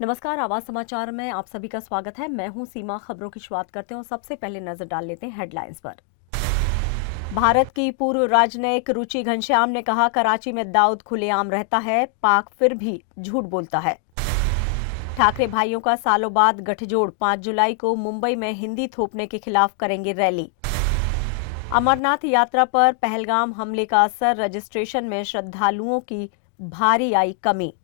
नमस्कार, आवाज समाचार में आप सभी का स्वागत है। मैं हूं सीमा। खबरों की शुरुआत करते हैं और सबसे पहले नजर डाल लेते हैं हेडलाइंस पर। भारत की पूर्व राजनयिक रुचि घनश्याम ने कहा, कराची में दाऊद खुलेआम रहता है, पाक फिर भी झूठ बोलता है। ठाकरे भाइयों का सालों बाद गठजोड़, 5 जुलाई को मुंबई में हिंदी थोपने के खिलाफ करेंगे रैली। अमरनाथ यात्रा पर पहलगाम हमले का असर, रजिस्ट्रेशन में श्रद्धालुओं की भारी आई कमी।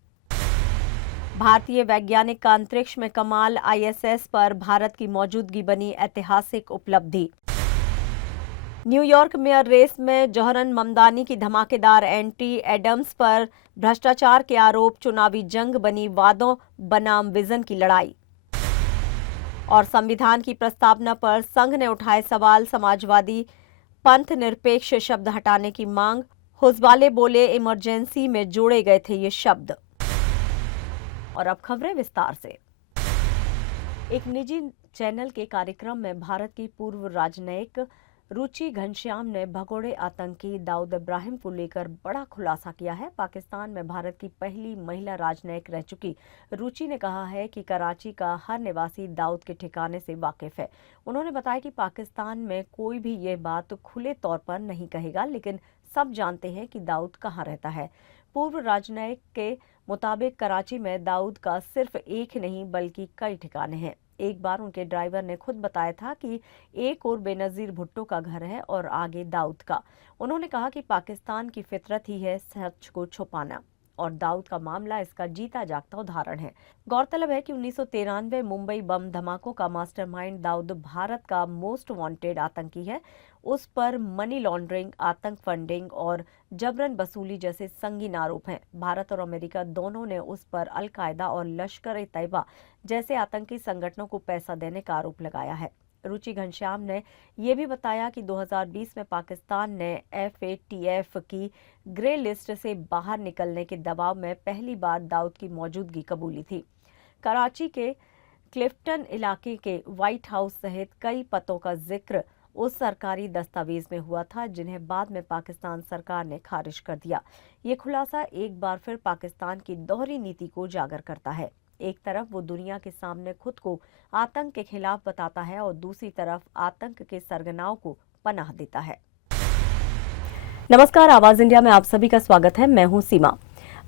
भारतीय वैज्ञानिक का अंतरिक्ष में कमाल, आईएसएस पर भारत की मौजूदगी बनी ऐतिहासिक उपलब्धि। न्यूयॉर्क मेयर रेस में जौहरन ममदानी की धमाकेदार एंट्री, एडम्स पर भ्रष्टाचार के आरोप, चुनावी जंग बनी वादों बनाम विजन की लड़ाई। और संविधान की प्रस्तावना पर संघ ने उठाए सवाल, समाजवादी पंथ निरपेक्ष शब्द हटाने की मांग। हुजवाले बोले, इमरजेंसी में जोड़े गए थे ये शब्द। और अब खबरें विस्तार से। एक निजी चैनल के कार्यक्रम में भारत की पूर्व राजनयिक रुचि घनश्याम ने भगोड़े आतंकी दाऊद इब्राहिम को लेकर बड़ा खुलासा किया है। पाकिस्तान में भारत की पहली महिला राजनयिक रह चुकी रुचि ने कहा है कि कराची का हर निवासी दाऊद के ठिकाने से वाकिफ है। उन्होंने बताया कि पाकिस्तान में कोई भी ये बात खुले तौर पर नहीं कहेगा, लेकिन सब जानते हैं कि दाऊद कहाँ रहता है। पूर्व राजनयिक के मुताबिक कराची में दाऊद का सिर्फ एक नहीं बल्कि कई ठिकाने हैं। एक बार उनके ड्राइवर ने खुद बताया था कि एक और बेनजीर भुट्टो का घर है और आगे दाऊद का। उन्होंने कहा कि पाकिस्तान की फितरत ही है सच को छुपाना, और दाऊद का मामला इसका जीता जागता उदाहरण है। गौरतलब है कि 1993 मुंबई बम धमाकों का मास्टरमाइंड दाऊद भारत का मोस्ट वांटेड आतंकी है। उस पर मनी लॉन्ड्रिंग, आतंक फंडिंग और जबरन वसूली जैसे संगीन आरोप हैं। भारत और अमेरिका दोनों ने उस पर अलकायदा और लश्कर-ए-तैयबा जैसे आतंकी संगठनों को पैसा देने का आरोप लगाया है। रुचि घनश्याम ने यह भी बताया कि 2020 में पाकिस्तान ने FATF की ग्रे लिस्ट से बाहर निकलने के दबाव में पहली बार दाऊद की मौजूदगी कबूली थी। कराची के क्लिफ्टन इलाके के व्हाइट हाउस सहित कई पतों का जिक्र उस सरकारी दस्तावेज में हुआ था, जिन्हें बाद में पाकिस्तान सरकार ने खारिज कर दिया। ये खुलासा एक बार फिर पाकिस्तान की दोहरी नीति को उजागर करता है। एक तरफ वो दुनिया के सामने खुद को आतंक के खिलाफ बताता है और दूसरी तरफ आतंक के सरगनाओं को पनाह देता है। नमस्कार, आवाज इंडिया में आप सभी का स्वागत है। मैं हूं सीमा।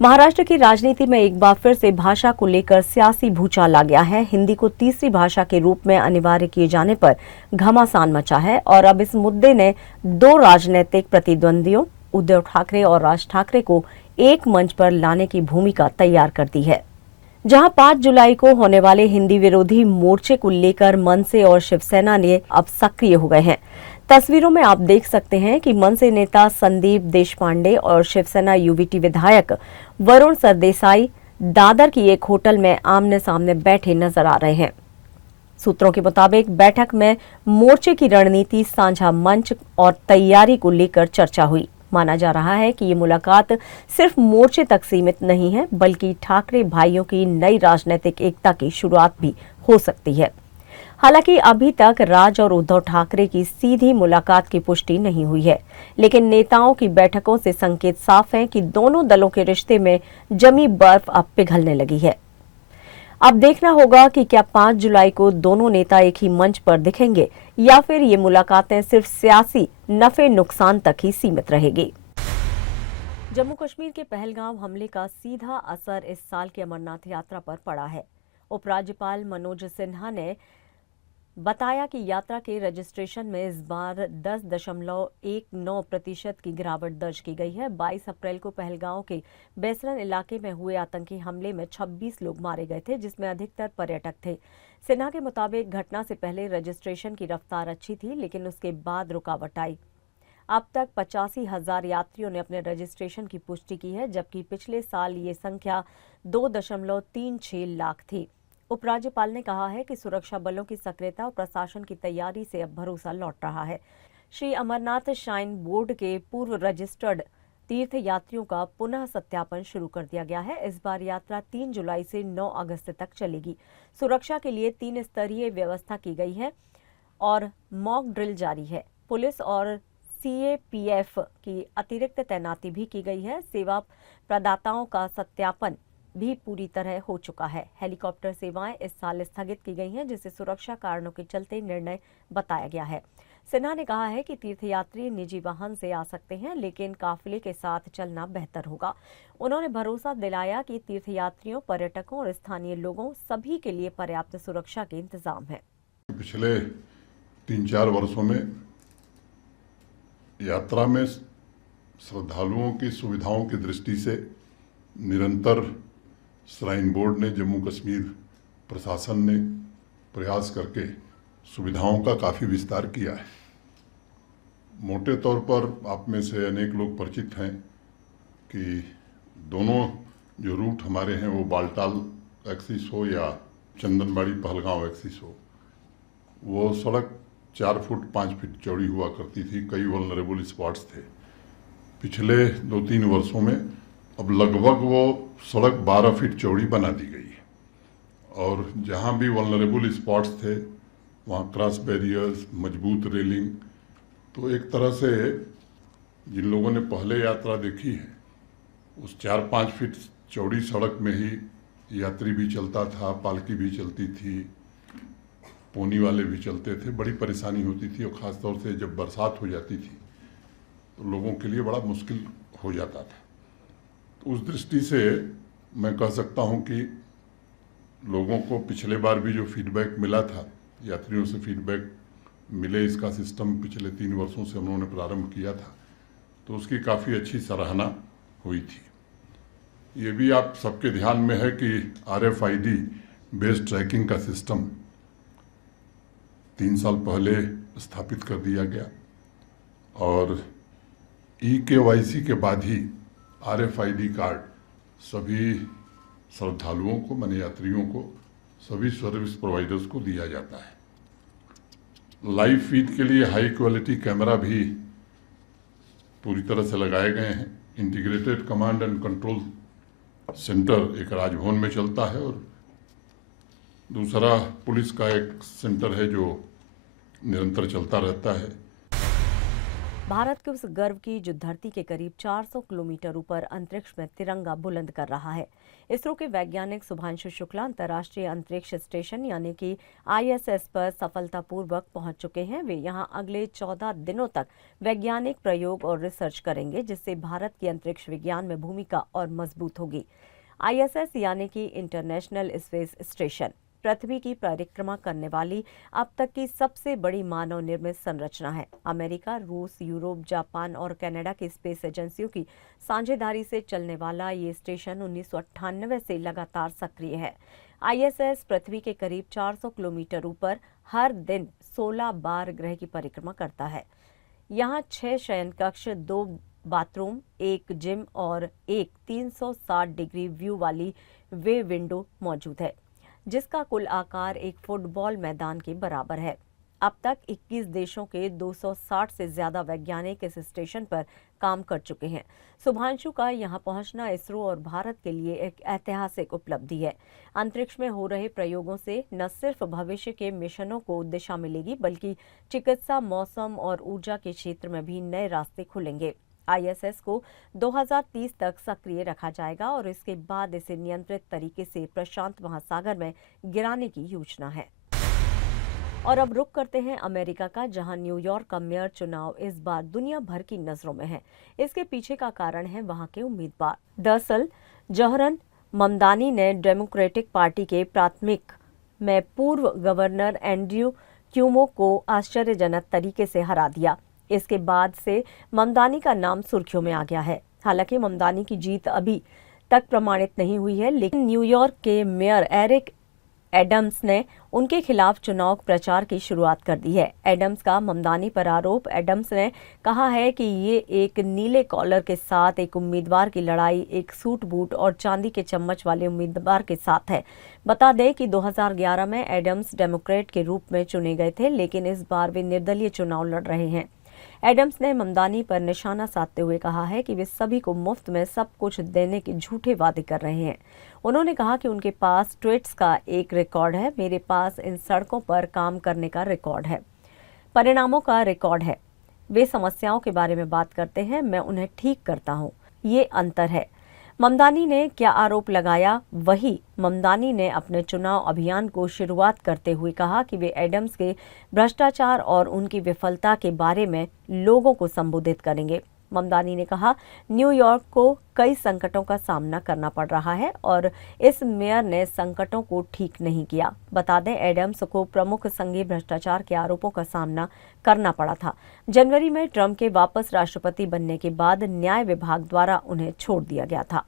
महाराष्ट्र की राजनीति में एक बार फिर से भाषा को लेकर सियासी भूचाल आ गया है। हिंदी को तीसरी भाषा के रूप में अनिवार्य किए जाने पर घमासान मचा है और अब इस मुद्दे ने दो राजनीतिक प्रतिद्वंदियों उद्धव ठाकरे और राज ठाकरे को एक मंच पर लाने की भूमिका तैयार कर दी है। जहां 5 जुलाई को होने वाले हिंदी विरोधी मोर्चे को लेकर मनसे और शिवसेना ने अब सक्रिय हो गए हैं। तस्वीरों में आप देख सकते हैं कि मनसे नेता संदीप देशपांडे और शिवसेना यूबीटी विधायक वरुण सरदेसाई दादर की एक होटल में आमने सामने बैठे नजर आ रहे हैं। सूत्रों के मुताबिक बैठक में मोर्चे की रणनीति, साझा मंच और तैयारी को लेकर चर्चा हुई। माना जा रहा है कि ये मुलाकात सिर्फ मोर्चे तक सीमित नहीं है, बल्कि ठाकरे भाइयों की नई राजनीतिक एकता की शुरुआत भी हो सकती है। हालांकि अभी तक राज और उद्धव ठाकरे की सीधी मुलाकात की पुष्टि नहीं हुई है, लेकिन नेताओं की बैठकों से संकेत साफ हैं कि दोनों दलों के रिश्ते में जमी बर्फ अब पिघलने लगी है। अब देखना होगा कि क्या 5 जुलाई को दोनों नेता एक ही मंच पर दिखेंगे या फिर ये मुलाकातें सिर्फ सियासी नफे नुकसान तक ही सीमित रहेगी। जम्मू कश्मीर के पहलगाम हमले का सीधा असर इस साल की अमरनाथ यात्रा पर पड़ा है। उपराज्यपाल मनोज सिन्हा ने बताया कि यात्रा के रजिस्ट्रेशन में इस बार 10.19% की गिरावट दर्ज की गई है। 22 अप्रैल को पहलगांव के बेसरन इलाके में हुए आतंकी हमले में 26 लोग मारे गए थे, जिसमें अधिकतर पर्यटक थे। सिन्हा के मुताबिक घटना से पहले रजिस्ट्रेशन की रफ्तार अच्छी थी, लेकिन उसके बाद रुकावट आई। अब तक 85,000 यात्रियों ने अपने रजिस्ट्रेशन की पुष्टि की है, जबकि पिछले साल ये संख्या 2.36 लाख थी। उपराज्यपाल ने कहा है कि सुरक्षा बलों की सक्रियता और प्रशासन की तैयारी से अब भरोसा लौट रहा है। श्री अमरनाथ श्राइन बोर्ड के पूर्व रजिस्टर्ड तीर्थ यात्रियों का पुनः सत्यापन शुरू कर दिया गया है। इस बार यात्रा 3 जुलाई से 9 अगस्त तक चलेगी। सुरक्षा के लिए 3 स्तरीय व्यवस्था की गई है और मॉक ड्रिल जारी है। पुलिस और CAPF की अतिरिक्त तैनाती भी की गई है। सेवा प्रदाताओं का सत्यापन भी पूरी तरह हो चुका है। हेलीकॉप्टर सेवाएं इस साल स्थगित की गई हैं, जिसे सुरक्षा कारणों के चलते निर्णय बताया गया है। सिन्हा ने कहा है कि तीर्थयात्री निजी वाहन से आ सकते हैं, लेकिन काफिले के साथ चलना बेहतर होगा। उन्होंने भरोसा दिलाया कि तीर्थयात्रियों, पर्यटकों और स्थानीय लोगों सभी के लिए पर्याप्त सुरक्षा के इंतजाम है। पिछले 3-4 वर्षों में यात्रा में श्रद्धालुओं की सुविधाओं की दृष्टि से निरंतर श्राइन बोर्ड ने, जम्मू कश्मीर प्रशासन ने प्रयास करके सुविधाओं का काफ़ी विस्तार किया है। मोटे तौर पर आप में से अनेक लोग परिचित हैं कि दोनों जो रूट हमारे हैं वो बालटाल एक्सिस हो या चंदनबाड़ी पहलगांव एक्सिस हो, वो सड़क 4 फुट 5 फीट चौड़ी हुआ करती थी। कई वल्नरेबल स्पॉट्स थे। पिछले 2-3 वर्षों में अब लगभग वो सड़क 12 फीट चौड़ी बना दी गई है, और जहाँ भी वल्नरेबल स्पॉट्स थे वहाँ क्रॉस बैरियर्स, मजबूत रेलिंग। तो एक तरह से जिन लोगों ने पहले यात्रा देखी है, उस 4-5 फीट चौड़ी सड़क में ही यात्री भी चलता था, पालकी भी चलती थी, पोनी वाले भी चलते थे। बड़ी परेशानी होती थी, और ख़ास तौर से जब बरसात हो जाती थी तो लोगों के लिए बड़ा मुश्किल हो जाता था। तो उस दृष्टि से मैं कह सकता हूं कि लोगों को पिछले बार भी जो फीडबैक मिला था, यात्रियों से फीडबैक मिले, इसका सिस्टम पिछले 3 वर्षों से उन्होंने प्रारंभ किया था, तो उसकी काफ़ी अच्छी सराहना हुई थी। ये भी आप सबके ध्यान में है कि RFID बेस्ड ट्रैकिंग का सिस्टम 3 साल पहले स्थापित कर दिया गया, और EKYC के बाद ही RFID कार्ड सभी श्रद्धालुओं को, माने यात्रियों को, सभी सर्विस प्रोवाइडर्स को दिया जाता है। लाइव फीड के लिए हाई क्वालिटी कैमरा भी पूरी तरह से लगाए गए हैं। Integrated command and control centre एक राजभवन में चलता है, और दूसरा पुलिस का एक सेंटर है जो निरंतर चलता रहता है। भारत के उस गर्व की जो धरती के करीब 400 किलोमीटर ऊपर अंतरिक्ष में तिरंगा बुलंद कर रहा है। इसरो के वैज्ञानिक शुभांशु शुक्ला अंतर्राष्ट्रीय अंतरिक्ष स्टेशन यानी कि ISS पर सफलतापूर्वक पहुंच चुके हैं। वे यहां अगले 14 दिनों तक वैज्ञानिक प्रयोग और रिसर्च करेंगे, जिससे भारत की अंतरिक्ष विज्ञान में भूमिका और मजबूत होगी। ISS यानी कि इंटरनेशनल स्पेस स्टेशन पृथ्वी की परिक्रमा करने वाली अब तक की सबसे बड़ी मानव निर्मित संरचना है। अमेरिका, रूस, यूरोप, जापान और कनाडा की स्पेस एजेंसियों की साझेदारी से चलने वाला ये स्टेशन 1998 से लगातार सक्रिय है। ISS पृथ्वी के करीब 400 किलोमीटर ऊपर हर दिन 16 बार ग्रह की परिक्रमा करता है। यहाँ 6 शयन कक्ष, 2 बाथरूम, 1 जिम और एक 360 डिग्री व्यू वाली वे विंडो मौजूद है, जिसका कुल आकार एक फुटबॉल मैदान के बराबर है। अब तक 21 देशों के 260 से ज्यादा वैज्ञानिक इस स्टेशन पर काम कर चुके हैं। शुभांशु का यहां पहुंचना इसरो और भारत के लिए एक ऐतिहासिक उपलब्धि है। अंतरिक्ष में हो रहे प्रयोगों से न सिर्फ भविष्य के मिशनों को दिशा मिलेगी, बल्कि चिकित्सा, मौसम और ऊर्जा के क्षेत्र में भी नए रास्ते खुलेंगे। ISS को 2030 तक सक्रिय रखा जाएगा और इसके बाद इसे नियंत्रित तरीके से प्रशांत महासागर में गिराने की योजना है। और अब रुक करते हैं अमेरिका का, जहां न्यूयॉर्क का मेयर चुनाव इस बार दुनिया भर की नजरों में है। इसके पीछे का कारण है वहां के उम्मीदवार। दरअसल जोहरन ममदानी ने डेमोक्रेटिक पार्टी के प्राथमिक में पूर्व गवर्नर एंड्रयू क्यूमो को आश्चर्यजनक तरीके से हरा दिया। इसके बाद से ममदानी का नाम सुर्खियों में आ गया है। हालांकि ममदानी की जीत अभी तक प्रमाणित नहीं हुई है, लेकिन न्यूयॉर्क के मेयर एरिक एडम्स ने उनके खिलाफ चुनाव प्रचार की शुरुआत कर दी है। एडम्स का ममदानी पर आरोप। एडम्स ने कहा है कि ये एक नीले कॉलर के साथ एक उम्मीदवार की लड़ाई एक सूट बूट और चांदी के चम्मच वाले उम्मीदवार के साथ है। बता दें कि 2011 में एडम्स डेमोक्रेट के रूप में चुने गए थे, लेकिन इस बार वे निर्दलीय चुनाव लड़ रहे हैं। एडम्स ने ममदानी पर निशाना साधते हुए कहा है कि वे सभी को मुफ्त में सब कुछ देने के झूठे वादे कर रहे हैं। उन्होंने कहा कि उनके पास ट्वीट्स का एक रिकॉर्ड है, मेरे पास इन सड़कों पर काम करने का रिकॉर्ड है, परिणामों का रिकॉर्ड है। वे समस्याओं के बारे में बात करते हैं, मैं उन्हें ठीक करता हूं। ये अंतर है। ममदानी ने क्या आरोप लगाया? वही ममदानी ने अपने चुनाव अभियान को शुरुआत करते हुए कहा कि वे एडम्स के भ्रष्टाचार और उनकी विफलता के बारे में लोगों को संबोधित करेंगे। ममदानी ने कहा, न्यूयॉर्क को कई संकटों का सामना करना पड़ रहा है और इस मेयर ने संकटों को ठीक नहीं किया। बता दें, एडम्स को प्रमुख संघीय भ्रष्टाचार के आरोपों का सामना करना पड़ा था। जनवरी में ट्रंप के वापस राष्ट्रपति बनने के बाद न्याय विभाग द्वारा उन्हें छोड़ दिया गया था।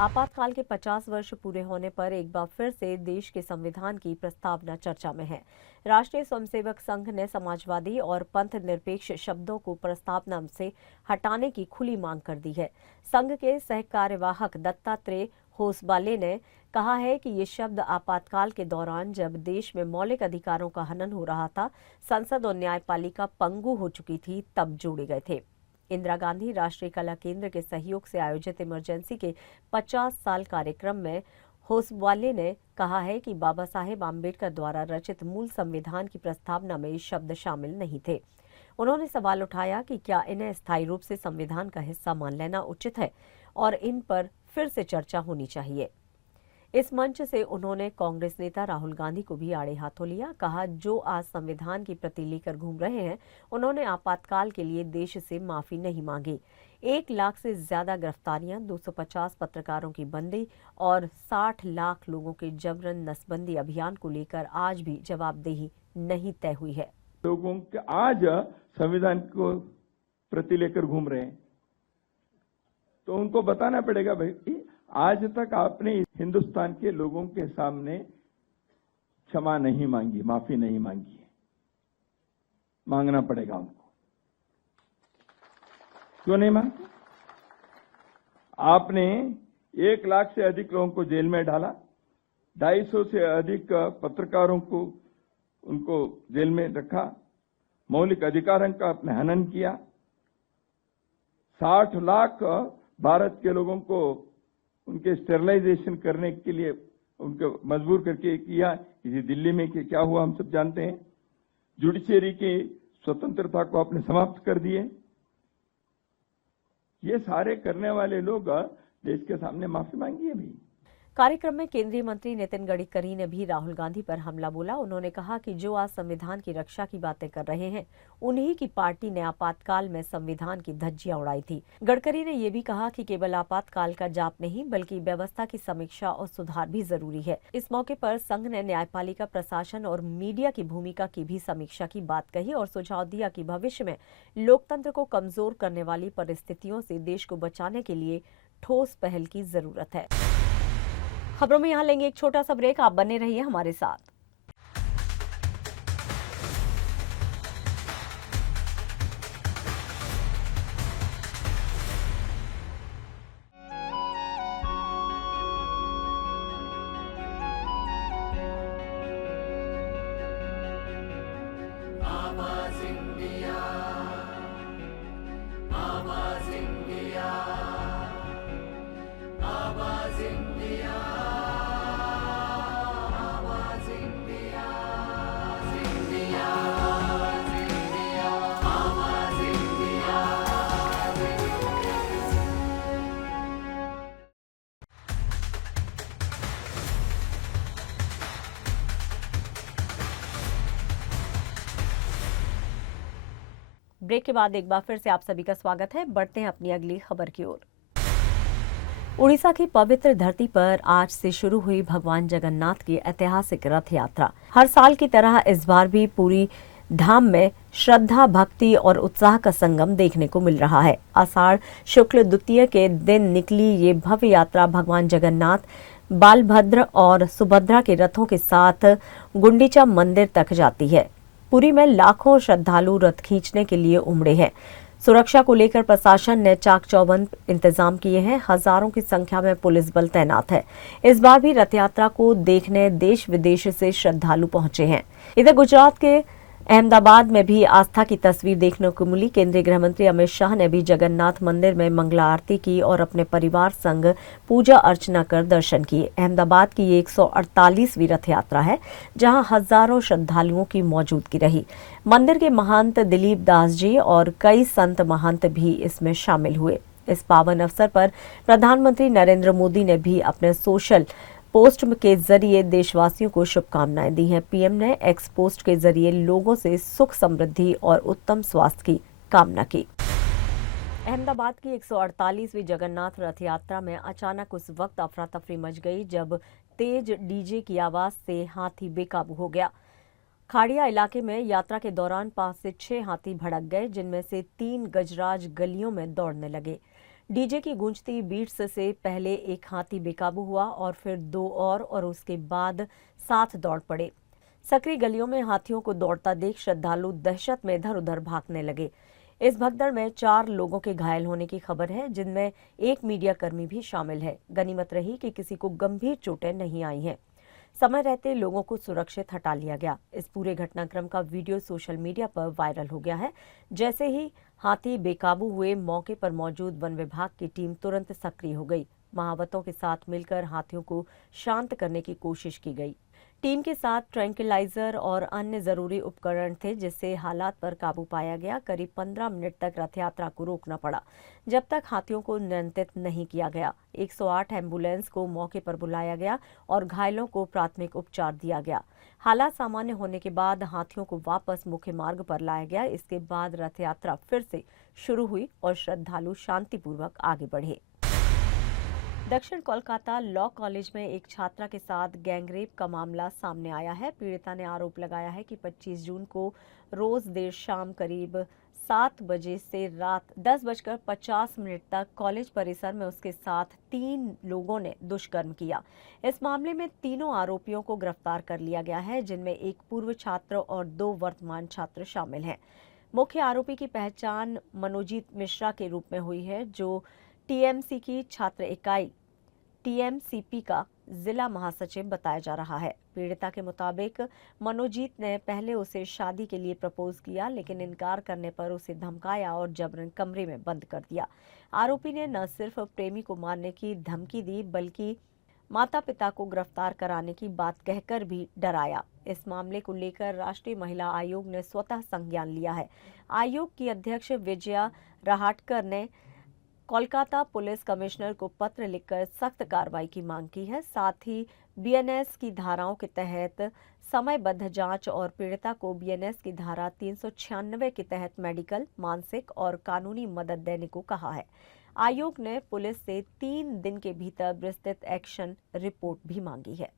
आपातकाल के 50 वर्ष पूरे होने पर एक बार फिर से देश के संविधान की प्रस्तावना चर्चा में है। राष्ट्रीय स्वयंसेवक संघ ने समाजवादी और पंथ निरपेक्ष शब्दों को प्रस्तावना से हटाने की खुली मांग कर दी है। संघ के सह कार्यवाहक दत्तात्रेय होसबाले ने कहा है कि ये शब्द आपातकाल के दौरान, जब देश में मौलिक अधिकारों का हनन हो रहा था, संसद और न्यायपालिका पंगु हो चुकी थी, तब जोड़े गए थे। इंदिरा गांधी राष्ट्रीय कला केंद्र के सहयोग से आयोजित इमरजेंसी के 50 साल कार्यक्रम में होसबाले ने कहा है कि बाबा साहेब आम्बेडकर द्वारा रचित मूल संविधान की प्रस्तावना में ये शब्द शामिल नहीं थे। उन्होंने सवाल उठाया कि क्या इन्हें स्थायी रूप से संविधान का हिस्सा मान लेना उचित है और इन पर फिर से चर्चा होनी चाहिए। इस मंच से उन्होंने कांग्रेस नेता राहुल गांधी को भी आड़े हाथों लिया। कहा, जो आज संविधान की प्रति लेकर घूम रहे हैं, उन्होंने आपातकाल के लिए देश से माफी नहीं मांगी। 1 लाख से ज्यादा गिरफ्तारियां, 250 पत्रकारों की बंदी और 60 लाख लोगों के जबरन नसबंदी अभियान को लेकर आज भी जवाबदेही नहीं तय हुई है। लोगों के आज संविधान को प्रति लेकर घूम रहे हैं, तो उनको बताना पड़ेगा, भाई आज तक आपने हिंदुस्तान के लोगों के सामने क्षमा नहीं मांगी, माफी नहीं मांगी है। मांगना पड़ेगा उनको। क्यों नहीं मांगते? आपने 1 लाख से अधिक लोगों को जेल में डाला, 250 से अधिक पत्रकारों को उनको जेल में रखा, मौलिक अधिकारों का आपने हनन किया, 60 लाख भारत के लोगों को उनके स्टेरिलाइजेशन करने के लिए उनको मजबूर करके किया। इसी दिल्ली में क्या हुआ हम सब जानते हैं। जुडिशरी की स्वतंत्रता को आपने समाप्त कर दिए। ये सारे करने वाले लोग देश के सामने माफी मांगी है भी। कार्यक्रम में केंद्रीय मंत्री नितिन गडकरी ने भी राहुल गांधी पर हमला बोला। उन्होंने कहा कि जो आज संविधान की रक्षा की बातें कर रहे हैं, उन्हीं की पार्टी ने आपातकाल में संविधान की धज्जियां उड़ाई थी। गडकरी ने यह भी कहा कि केवल आपातकाल का जाप नहीं, बल्कि व्यवस्था की समीक्षा और सुधार भी जरूरी है। इस मौके पर संघ ने न्यायपालिका, प्रशासन और मीडिया की भूमिका की भी समीक्षा की बात कही और सुझाव दिया कि भविष्य में लोकतंत्र को कमजोर करने वाली परिस्थितियों से देश को बचाने के लिए ठोस पहल की जरूरत है। खबरों में यहाँ लेंगे एक छोटा सा ब्रेक। आप बने रहिए हमारे साथ। ब्रेक के बाद एक बार फिर से आप सभी का स्वागत है। बढ़ते हैं अपनी अगली खबर की ओर। उड़ीसा की पवित्र धरती पर आज से शुरू हुई भगवान जगन्नाथ की ऐतिहासिक रथ यात्रा। हर साल की तरह इस बार भी पूरी धाम में श्रद्धा, भक्ति और उत्साह का संगम देखने को मिल रहा है। आषाढ़ शुक्ल द्वितीय के दिन निकली ये भव्य यात्रा भगवान जगन्नाथ, बालभद्र और सुभद्रा के रथों के साथ गुंडीचा मंदिर तक जाती है। पुरी में लाखों श्रद्धालु रथ खींचने के लिए उमड़े हैं। सुरक्षा को लेकर प्रशासन ने चाक चौबंद इंतजाम किए हैं। हजारों की संख्या में पुलिस बल तैनात है। इस बार भी रथ यात्रा को देखने देश विदेश से श्रद्धालु पहुंचे हैं। इधर गुजरात के अहमदाबाद में भी आस्था की तस्वीर देखने को मिली। केंद्रीय गृह मंत्री अमित शाह ने भी जगन्नाथ मंदिर में मंगला आरती की और अपने परिवार संग पूजा अर्चना कर दर्शन किए। अहमदाबाद की ये 148वीं रथ यात्रा है, जहां हजारों श्रद्धालुओं की मौजूदगी रही। मंदिर के महंत दिलीप दास जी और कई संत महंत भी इसमें शामिल हुए। इस पावन अवसर पर प्रधानमंत्री नरेंद्र मोदी ने भी अपने सोशल पोस्ट के जरिए देशवासियों को शुभकामनाएं दी हैं। पीएम ने एक्स पोस्ट के जरिए लोगों से सुख समृद्धि और उत्तम स्वास्थ्य की कामना की। अहमदाबाद की 148वीं जगन्नाथ रथ यात्रा में अचानक उस वक्त अफरा तफरी मच गई जब तेज डीजे की आवाज से हाथी बेकाबू हो गया। खाड़िया इलाके में यात्रा के दौरान 5 से 6 हाथी भड़क गए, जिनमें से 3 गजराज गलियों में दौड़ने लगे। डीजे की गूंजती बीट्स से पहले एक हाथी बेकाबू हुआ और फिर 2 और उसके बाद 7 दौड़ पड़े। सकरी गलियों में हाथियों को दौड़ता देख श्रद्धालु दहशत में इधर उधर भागने लगे। इस भगदड़ में 4 लोगों के घायल होने की खबर है, जिनमें एक मीडिया कर्मी भी शामिल है। गनीमत रही कि किसी को गंभीर चोटें नहीं आई हैं। समय रहते लोगों को सुरक्षित हटा लिया गया। इस पूरे घटनाक्रम का वीडियो सोशल मीडिया पर वायरल हो गया है। जैसे ही हाथी बेकाबू हुए, मौके पर मौजूद वन विभाग की टीम तुरंत सक्रिय हो गई। महावतों के साथ मिलकर हाथियों को शांत करने की कोशिश की गई। टीम के साथ ट्रैंक्विलाइजर और अन्य जरूरी उपकरण थे, जिससे हालात पर काबू पाया गया। करीब 15 मिनट तक रथ यात्रा को रोकना पड़ा, जब तक हाथियों को नियंत्रित नहीं किया गया। 108 एम्बुलेंस को मौके पर बुलाया गया और घायलों को प्राथमिक उपचार दिया गया। हालात सामान्य होने के बाद हाथियों को वापस मुख्य मार्ग पर लाया गया। इसके बाद रथ यात्रा फिर से शुरू हुई और श्रद्धालु शांतिपूर्वक आगे बढ़े। दक्षिण कोलकाता लॉ कॉलेज में एक छात्रा के साथ गैंगरेप का मामला सामने आया है। पीड़िता ने आरोप लगाया है कि 25 जून को रोज देर शाम करीब 7 बजे से रात 10:50 तक कॉलेज परिसर में उसके साथ 3 लोगों ने दुष्कर्म किया। इस मामले में तीनों आरोपियों को गिरफ्तार कर लिया गया है, जिनमें एक पूर्व छात्र और 2 वर्तमान छात्र शामिल हैं। मुख्य आरोपी की पहचान मनोजीत मिश्रा के रूप में हुई है, जो टीएमसी की छात्र इकाई टीएमसीपी का जिला महासचिव बताया जा रहा है। पीड़िता के मुताबिक मनोजीत ने पहले उसे शादी के लिए प्रपोज किया, लेकिन इनकार करने पर उसे धमकाया और जबरन कमरे में बंद कर दिया। आरोपी ने न सिर्फ प्रेमी को मारने की धमकी दी, बल्कि माता पिता को गिरफ्तार कराने की बात कहकर भी डराया। इस मामले को लेकर राष्ट्रीय महिला आयोग ने स्वतः संज्ञान लिया है। आयोग की अध्यक्ष विजया रहाटकर ने कोलकाता पुलिस कमिश्नर को पत्र लिखकर सख्त कार्रवाई की मांग की है। साथ ही बीएनएस की धाराओं के तहत समयबद्ध जांच और पीड़िता को बीएनएस की धारा 396 के तहत मेडिकल, मानसिक और कानूनी मदद देने को कहा है। आयोग ने पुलिस से 3 दिन के भीतर विस्तृत एक्शन रिपोर्ट भी मांगी है।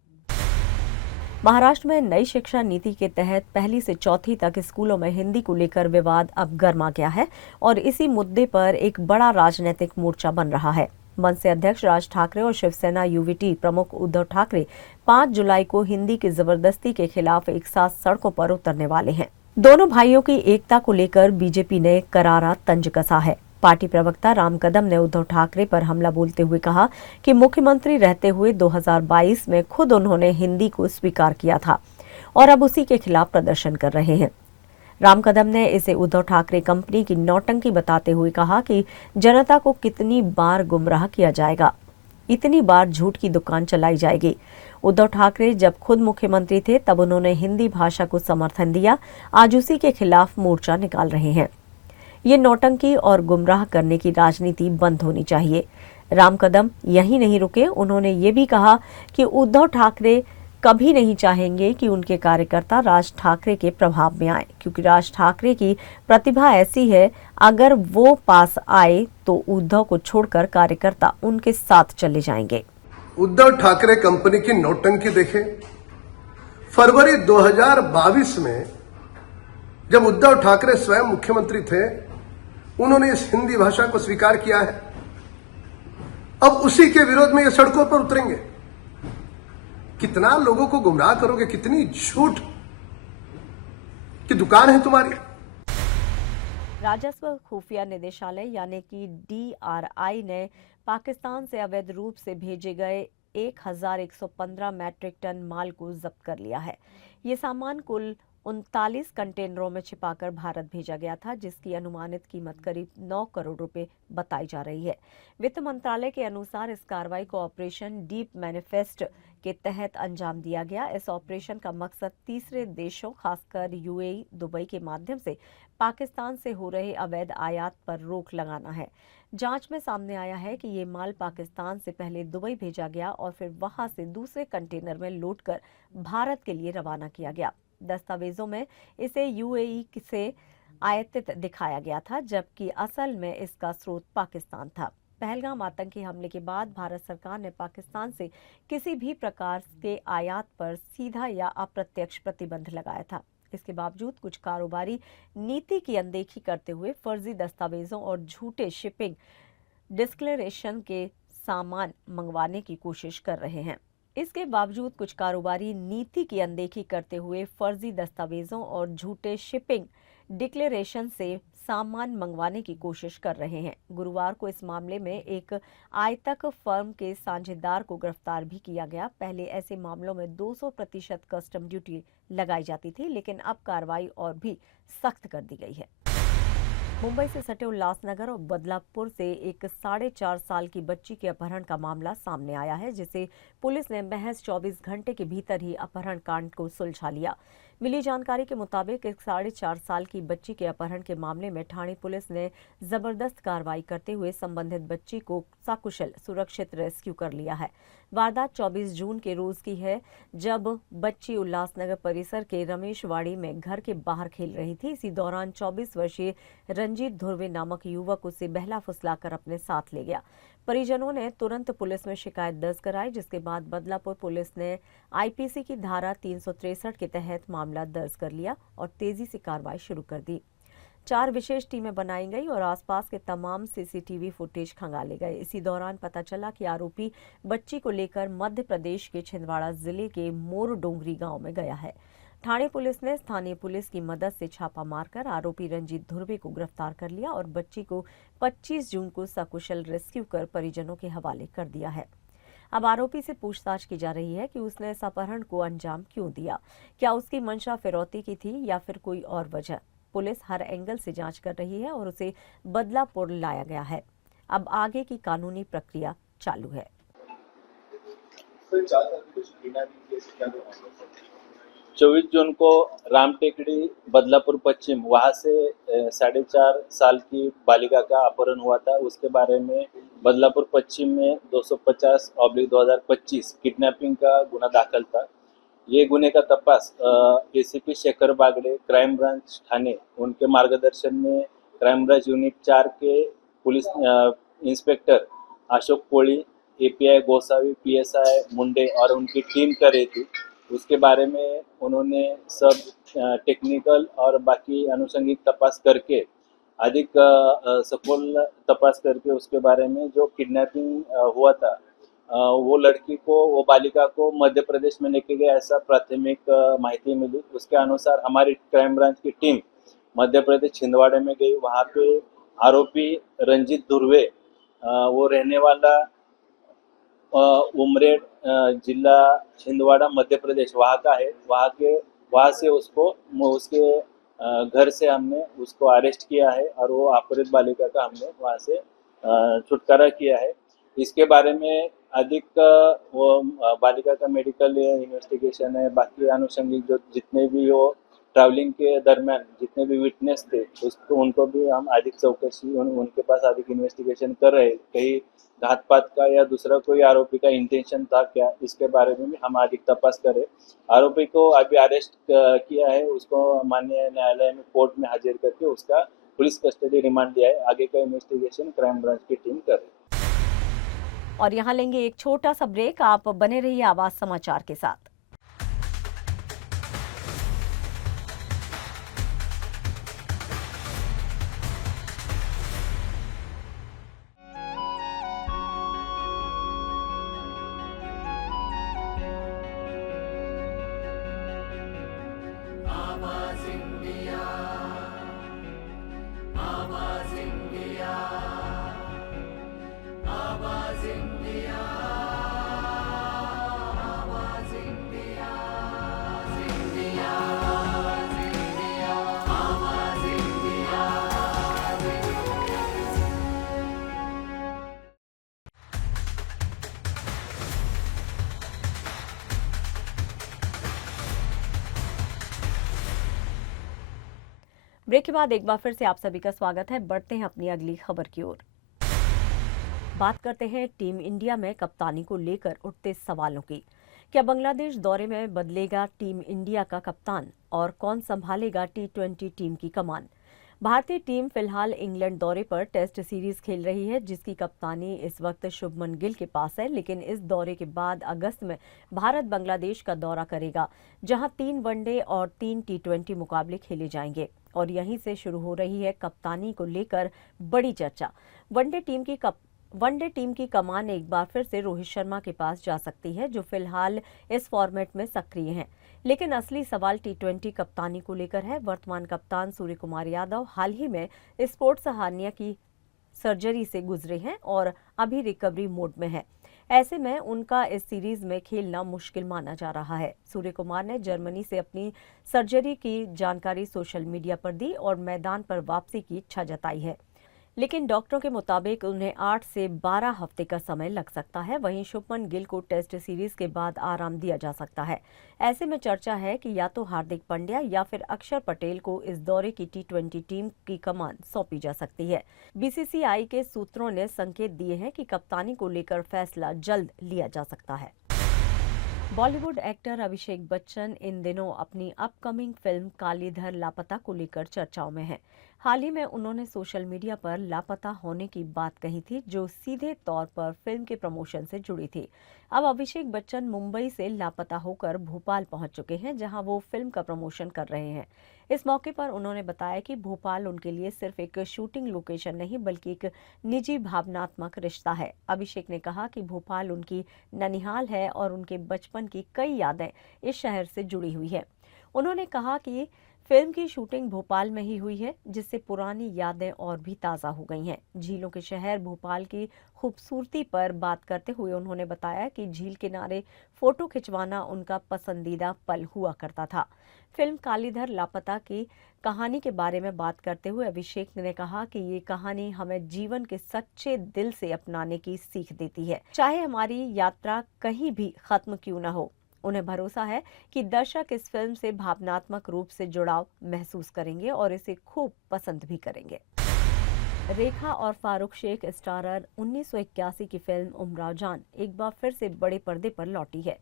महाराष्ट्र में नई शिक्षा नीति के तहत 1 से 4 तक स्कूलों में हिंदी को लेकर विवाद अब गर्मा गया है और इसी मुद्दे पर एक बड़ा राजनीतिक मोर्चा बन रहा है। मनसे अध्यक्ष राज ठाकरे और शिवसेना यूवीटी प्रमुख उद्धव ठाकरे 5 जुलाई को हिंदी की जबरदस्ती के खिलाफ एक साथ सड़कों पर उतरने वाले हैं। दोनों भाइयों की एकता को लेकर बीजेपी ने करारा तंज कसा है। पार्टी प्रवक्ता राम कदम ने उद्धव ठाकरे पर हमला बोलते हुए कहा कि मुख्यमंत्री रहते हुए 2022 में खुद उन्होंने हिंदी को स्वीकार किया था और अब उसी के खिलाफ प्रदर्शन कर रहे हैं। राम कदम ने इसे उद्धव ठाकरे कंपनी की नौटंकी बताते हुए कहा कि जनता को कितनी बार गुमराह किया जाएगा, इतनी बार झूठ की दुकान चलाई जाएगी। उद्धव ठाकरे जब खुद मुख्यमंत्री थे तब उन्होंने हिंदी भाषा को समर्थन दिया, आज उसी के खिलाफ मोर्चा निकाल रहे हैं। ये नौटंकी और गुमराह करने की राजनीति बंद होनी चाहिए। राम कदम यही नहीं रुके, उन्होंने ये भी कहा कि उद्धव ठाकरे कभी नहीं चाहेंगे कि उनके कार्यकर्ता राज ठाकरे के प्रभाव में आए, क्योंकि राज ठाकरे की प्रतिभा ऐसी है, अगर वो पास आए तो उद्धव को छोड़कर कार्यकर्ता उनके साथ चले जाएंगे। उद्धव ठाकरे कंपनी की नौटंकी देखें। फरवरी 2022 में जब उद्धव ठाकरे स्वयं मुख्यमंत्री थे, उन्होंने इस हिंदी भाषा को स्वीकार किया है। अब उसी के विरोध में ये सड़कों पर उतरेंगे। कितना लोगों को गुमराह करोगे, कितनी झूठ की दुकान है तुम्हारी। राजस्व खुफिया निदेशालय यानी कि DRI ने पाकिस्तान से अवैध रूप से भेजे गए 1115 मैट्रिक टन माल को जब्त कर लिया है। ये सामान कुल 39 कंटेनरों में छिपाकर भारत भेजा गया था, जिसकी अनुमानित कीमत करीब 9 करोड़ रुपए बताई जा रही है। वित्त मंत्रालय के अनुसार इस कार्रवाई को ऑपरेशन डीप मैनिफेस्ट के तहत अंजाम दिया गया। इस ऑपरेशन का मकसद तीसरे देशों, खासकर UAE, दुबई के माध्यम से पाकिस्तान से हो रहे अवैध आयात पर रोक लगाना है। जांच में सामने आया है कि ये माल पाकिस्तान से पहले दुबई भेजा गया और फिर वहां से दूसरे कंटेनर में लोड कर भारत के लिए रवाना किया गया। दस्तावेजों में इसे यूएई से आयातित दिखाया गया था, जबकि असल में इसका स्रोत पाकिस्तान था। पहलगाम आतंकी हमले के बाद भारत सरकार ने पाकिस्तान से किसी भी प्रकार के आयात पर सीधा या अप्रत्यक्ष प्रतिबंध लगाया था। इसके बावजूद कुछ कारोबारी नीति की अनदेखी करते हुए फर्जी दस्तावेजों और झूठे शिपिंग डिक्लेरेशन के सामान मंगवाने की कोशिश कर रहे हैं। इसके बावजूद कुछ कारोबारी नीति की अनदेखी करते हुए फर्जी दस्तावेजों और झूठे शिपिंग डिक्लेरेशन से सामान मंगवाने की कोशिश कर रहे हैं। गुरुवार को इस मामले में एक आयतक फर्म के साझेदार को गिरफ्तार भी किया गया। पहले ऐसे मामलों में 200% कस्टम ड्यूटी लगाई जाती थी, लेकिन अब कार्रवाई और भी सख्त कर दी गई है। मुंबई से सटे उल्लासनगर और बदलापुर से एक 4.5 साल की बच्ची के अपहरण का मामला सामने आया है, जिसे पुलिस ने महज 24 घंटे के भीतर ही अपहरण कांड को सुलझा लिया। मिली जानकारी के मुताबिक एक 4.5 साल की बच्ची के अपहरण के मामले में ठाणे पुलिस ने जबरदस्त कार्रवाई करते हुए संबंधित बच्ची को सकुशल सुरक्षित रेस्क्यू कर लिया है। वारदात 24 जून के रोज की है, जब बच्ची उल्लासनगर परिसर के रमेशवाड़ी में घर के बाहर खेल रही थी। इसी दौरान 24 वर्षीय रंजीत धुर्वे नामक युवक उसे बहला फुसलाकर अपने साथ ले गया। परिजनों ने तुरंत पुलिस में शिकायत दर्ज कराई, जिसके बाद बदलापुर पुलिस ने आईपीसी की धारा 363 के तहत मामला दर्ज कर लिया और तेजी से कार्रवाई शुरू कर दी। 4 विशेष टीमें बनाई गई और आसपास के तमाम सीसीटीवी फुटेज खंगाले गए। इसी दौरान पता चला कि आरोपी बच्ची को लेकर मध्य प्रदेश के छिंदवाड़ा जिले के मोरडोंगरी गांव में गया है। ठाणे पुलिस ने स्थानीय पुलिस की मदद से छापा मारकर आरोपी रंजीत धुर्वे को गिरफ्तार कर लिया और बच्ची को 25 जून को सकुशल रेस्क्यू कर परिजनों के हवाले कर दिया है। अब आरोपी से पूछताछ की जा रही है कि उसने इस अपहरण को अंजाम क्यों दिया। क्या उसकी मंशा फिरौती की थी या फिर कोई और वजह। पुलिस हर एंगल से जांच कर रही है और उसे बदलापुर लाया गया है। अब आगे की कानूनी प्रक्रिया चालू है। 24 जून को राम टेकड़ी बदलापुर पश्चिम वहां से 4.5 साल की बालिका का अपहरण हुआ था। उसके बारे में बदलापुर पश्चिम में 250/2025 किडनैपिंग का गुना दाखिल था। ये गुने का तपास ACP Shekhar Bagde crime branch Thane उनके मार्गदर्शन में क्राइम ब्रांच यूनिट 4 के police inspector Ashok Koli, API Gosavi, PSI Munde और उनकी टीम कर रही थी। उसके बारे में उन्होंने सब टेक्निकल और बाकी अनुषंगिक तपास करके अधिक सफल तपास करके उसके बारे में जो किडनैपिंग हुआ था वो बालिका को मध्य प्रदेश में लेके गए, ऐसा प्राथमिक माहिती मिली। उसके अनुसार हमारी क्राइम ब्रांच की टीम मध्य प्रदेश छिंदवाड़े में गई। वहाँ पे आरोपी रंजीत धुर्वे वो रहने वाला उमरेड जिला छिंदवाड़ा मध्य प्रदेश वहाँ का है। वहाँ से उसके घर से हमने उसको अरेस्ट किया है और वो अपहृत बालिका का हमने वहाँ से छुटकारा किया है। इसके बारे में अधिक वो बालिका का मेडिकल इन्वेस्टिगेशन है, बाकी आनुषंगिक जो जितने भी वो ट्रैवलिंग के दरमियान जितने भी विटनेस थे उनको भी हम अधिक चौकसी उनके पास अधिक इन्वेस्टिगेशन कर रहे हैं। कहीं घातपात का या दूसरा कोई आरोपी का इंटेंशन था क्या, इसके बारे में भी हम अधिक तपास करें। आरोपी को अभी अरेस्ट किया है, उसको माननीय न्यायालय में कोर्ट में हाजिर करके उसका पुलिस कस्टडी रिमांड दिया है। आगे का इन्वेस्टिगेशन क्राइम ब्रांच की टीम कर रही है। और यहाँ लेंगे एक छोटा सा ब्रेक। आप बने रहिए आवाज समाचार के साथ। ब्रेक के बाद एक बार फिर से आप सभी का स्वागत है। बढ़ते हैं अपनी अगली खबर की ओर। बात करते हैं टीम इंडिया में कप्तानी को लेकर उठते सवालों की। क्या बांग्लादेश दौरे में बदलेगा टीम इंडिया का कप्तान और कौन संभालेगा T20 टीम की कमान? भारतीय टीम फिलहाल इंग्लैंड दौरे पर टेस्ट सीरीज खेल रही है, जिसकी कप्तानी इस वक्त शुभमन गिल के पास है। लेकिन इस दौरे के बाद अगस्त में भारत बांग्लादेश का दौरा करेगा, जहां 3 वनडे और 3 T20 मुकाबले खेले जाएंगे। और यहीं से शुरू हो रही है कप्तानी को लेकर बड़ी चर्चा। वनडे टीम की कमान एक बार फिर से रोहित शर्मा के पास जा सकती है, जो फिलहाल इस फॉर्मेट में सक्रिय हैं। लेकिन असली सवाल T20 कप्तानी को लेकर है। वर्तमान कप्तान सूर्य कुमार यादव हाल ही में स्पोर्ट्स हार्निया की सर्जरी से गुजरे हैं और अभी रिकवरी मोड में है। ऐसे में उनका इस सीरीज में खेलना मुश्किल माना जा रहा है। सूर्य कुमार ने जर्मनी से अपनी सर्जरी की जानकारी सोशल मीडिया पर दी और मैदान पर वापसी की इच्छा जताई है। लेकिन डॉक्टरों के मुताबिक उन्हें 8 से 12 हफ्ते का समय लग सकता है। वहीं शुभमन गिल को टेस्ट सीरीज के बाद आराम दिया जा सकता है। ऐसे में चर्चा है कि या तो हार्दिक पांड्या या फिर अक्षर पटेल को इस दौरे की T20 टीम की कमान सौंपी जा सकती है। BCCI के सूत्रों ने संकेत दिए हैं कि कप्तानी को लेकर फैसला जल्द लिया जा सकता है। बॉलीवुड एक्टर अभिषेक बच्चन इन दिनों अपनी अपकमिंग फिल्म कालीधर लापता को लेकर चर्चाओं में हैं। हाल ही में उन्होंने सोशल मीडिया पर लापता होने की बात कही थी, जो सीधे तौर पर फिल्म के प्रमोशन से जुड़ी थी। अब अभिषेक बच्चन मुंबई से लापता होकर भोपाल पहुंच चुके हैं, जहां वो फिल्म का प्रमोशन कर रहे हैं। इस मौके पर उन्होंने बताया कि भोपाल उनके लिए सिर्फ एक शूटिंग लोकेशन नहीं, बल्कि एक निजी भावनात्मक रिश्ता है। अभिषेक ने कहा कि भोपाल उनकी ननिहाल है और उनके बचपन की कई यादें इस शहर से जुड़ी हुई है। उन्होंने कहा कि फिल्म की शूटिंग भोपाल में ही हुई है, जिससे पुरानी यादें और भी ताज़ा हो गई हैं। झीलों के शहर भोपाल की खूबसूरती पर बात करते हुए उन्होंने बताया कि झील किनारे फोटो खिंचवाना उनका पसंदीदा पल हुआ करता था। फिल्म कालीधर लापता की कहानी के बारे में बात करते हुए अभिषेक ने कहा कि ये कहानी हमें जीवन के सच्चे दिल से अपनाने की सीख देती है, चाहे हमारी यात्रा कहीं भी खत्म क्यों न हो। उन्हें भरोसा है कि दर्शक इस फिल्म से भावनात्मक रूप से जुड़ाव महसूस करेंगे और इसे खूब पसंद भी करेंगे। रेखा और फारूक शेख स्टारर 1981 की फिल्म उमराव जान एक बार फिर से बड़े पर्दे पर लौटी है।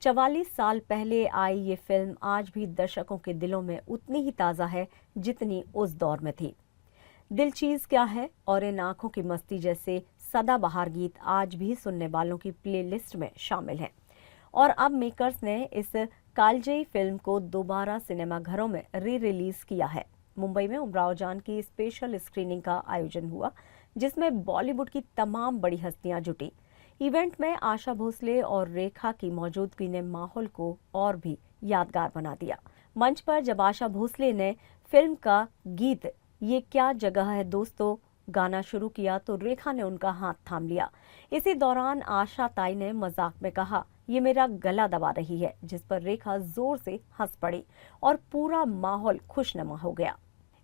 44 साल पहले आई ये फिल्म आज भी दर्शकों के दिलों में उतनी ही ताज़ा है जितनी उस दौर में थी। दिल चीज़ क्या है और इन आंखों की मस्ती जैसे सदाबहार गीत आज भी सुनने वालों की प्लेलिस्ट में शामिल हैं। और अब मेकर्स ने इस कालजयी फिल्म को दोबारा सिनेमाघरों में री-रिलीज किया है। मुंबई में उमराव जान की स्पेशल स्क्रीनिंग का आयोजन हुआ, जिसमें बॉलीवुड की तमाम बड़ी हस्तियां जुटी। इवेंट में आशा भोसले और रेखा की मौजूदगी ने माहौल को और भी यादगार बना दिया। मंच पर जब आशा भोसले ने फिल्म का गीत ये क्या जगह है दोस्तों गाना शुरू किया तो रेखा ने उनका हाथ थाम लिया। इसी दौरान आशा ताई ने मजाक में कहा, ये मेरा गला दबा रही है, जिस पर रेखा जोर से हंस पड़ी और पूरा माहौल खुशनुमा हो गया।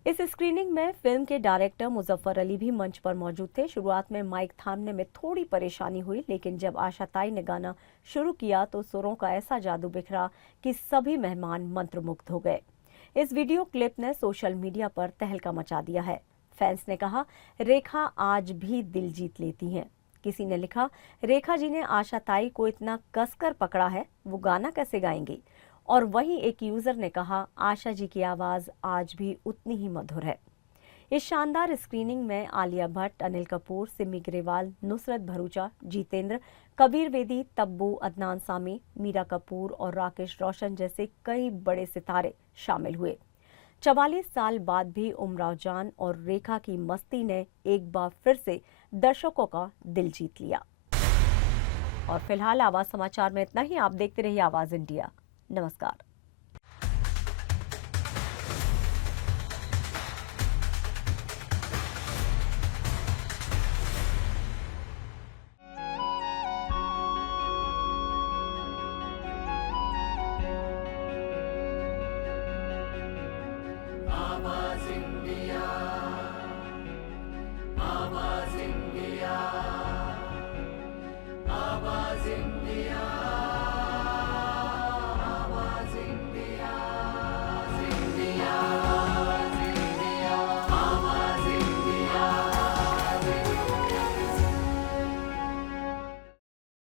इस स्क्रीनिंग में फिल्म के डायरेक्टर मुजफ्फर अली भी मंच पर मौजूद थे। शुरुआत में माइक थामने में थोड़ी परेशानी हुई, लेकिन जब आशा ताई ने गाना शुरू किया तो सुरों का ऐसा जादू बिखरा कि सभी मेहमान मंत्रमुग्ध हो गए। इस वीडियो क्लिप ने सोशल मीडिया पर तहलका मचा दिया है। फैंस ने कहा, रेखा आज भी दिल जीत लेती हैं। किसी ने लिखा, रेखा जी ने आशा ताई को इतना कसकर पकड़ा है, वो गाना कैसे गाएंगी। और वहीं एक यूजर ने कहा, आशा जी की आवाज आज भी उतनी ही मधुर है। इस शानदार स्क्रीनिंग में आलिया भट्ट, अनिल कपूर, सिमी ग्रेवाल, नुसरत भरूचा, जितेंद्र, कबीर वेदी, तब्बू, अदनान सामी, मीरा कपूर और राकेश रोशन जैसे कई बड़े सितारे शामिल हुए। 44 साल बाद भी उमराव जान और रेखा की मस्ती ने एक बार फिर से दर्शकों का दिल जीत लिया। और फिलहाल आवाज समाचार में इतना ही। आप देखते रहिए आवाज इंडिया। नमस्कार।